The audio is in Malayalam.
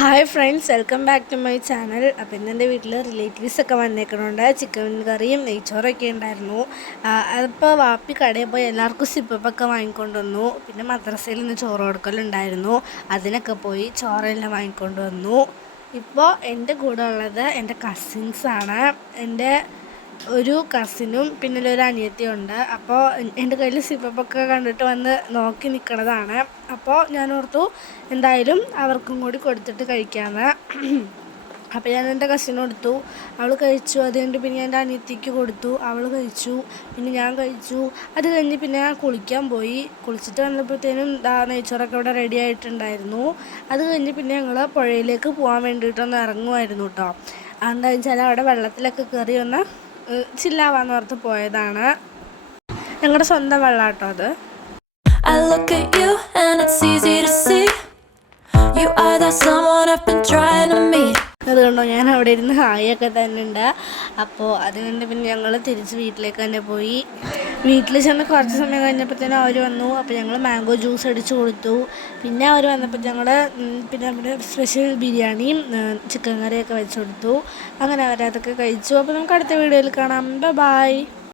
Hi friends, welcome back to my channel. അപ്പോൾ ഇന്ന് എൻ്റെ വീട്ടിൽ റിലേറ്റീവ്സൊക്കെ വന്നേക്കണുണ്ട്. ചിക്കൻ കറിയും നെയ്ച്ചോറൊക്കെ ഉണ്ടായിരുന്നു. അതിപ്പോൾ വാപ്പി കടയിൽ പോയി എല്ലാവർക്കും സിപ്പപ്പൊക്കെ വാങ്ങിക്കൊണ്ട് വന്നു. പിന്നെ മദ്രസയിൽ ഇന്ന് ചോറ് കൊടുക്കലുണ്ടായിരുന്നു, അതിനൊക്കെ പോയി ചോറെല്ലാം വാങ്ങിക്കൊണ്ട് വന്നു. ഇപ്പോൾ എൻ്റെ കൂടെ ഉള്ളത് എൻ്റെ കസിൻസാണ്. എൻ്റെ ഒരു കസിനും പിന്നെ ഒരു അനിയത്തിയും ഉണ്ട്. അപ്പോൾ എൻ്റെ കയ്യിൽ സിപ്പപ്പൊക്കെ കണ്ടിട്ട് വന്ന് നോക്കി നിൽക്കണതാണ്. അപ്പോൾ ഞാൻ ഓർത്തു എന്തായാലും അവർക്കും കൂടി കൊടുത്തിട്ട് കഴിക്കാമെന്ന്. അപ്പോൾ ഞാൻ എൻ്റെ കസിന് കൊടുത്തു, അവൾ കഴിച്ചു. അത് കഴിഞ്ഞിട്ട് പിന്നെ എൻ്റെ അനിയത്തിക്ക് കൊടുത്തു, അവൾ കഴിച്ചു. പിന്നെ ഞാൻ കഴിച്ചു. അത് കഴിഞ്ഞ് പിന്നെ ഞാൻ കുളിക്കാൻ പോയി. കുളിച്ചിട്ട് വന്നപ്പോഴത്തേനും നെയ്ച്ചോറൊക്കെ ഇവിടെ റെഡി ആയിട്ടുണ്ടായിരുന്നു. അത് കഴിഞ്ഞ് പിന്നെ ഞങ്ങൾ പുഴയിലേക്ക് പോകാൻ വേണ്ടിയിട്ടൊന്ന് ഇറങ്ങുമായിരുന്നു കേട്ടോ. എന്താണെന്ന് വെച്ചാൽ അവിടെ വെള്ളത്തിലൊക്കെ കയറി ഒന്ന് ചില്ലാവാന്ന് ഓർത്ത് പോയതാണ്. ഞങ്ങളുടെ സ്വന്തം വെള്ളം കേട്ടോ അത്. I look at you and it's easy to see you are that someone I've been trying to meet. അതുകൊണ്ടോ ഞാൻ അവിടെ ഇരുന്ന് ഹായൊക്കെ തന്നെ ഉണ്ട്. അപ്പോൾ അതുകൊണ്ട് പിന്നെ ഞങ്ങൾ തിരിച്ച് വീട്ടിലേക്ക് തന്നെ പോയി. വീട്ടിൽ ചെന്ന് കുറച്ച് സമയം കഴിഞ്ഞപ്പോഴത്തേനും അവർ വന്നു. അപ്പോൾ ഞങ്ങൾ മാംഗോ ജ്യൂസ് അടിച്ച് കൊടുത്തു. പിന്നെ അവർ വന്നപ്പോൾ ഞങ്ങൾ പിന്നെ നമ്മുടെ സ്പെഷ്യൽ ബിരിയാണിയും ചിക്കൻ കറിയൊക്കെ വെച്ച് കൊടുത്തു. അങ്ങനെ അവരതൊക്കെ കഴിച്ചു. അപ്പോൾ നമുക്ക് അടുത്ത വീഡിയോയിൽ കാണാം. ബൈ.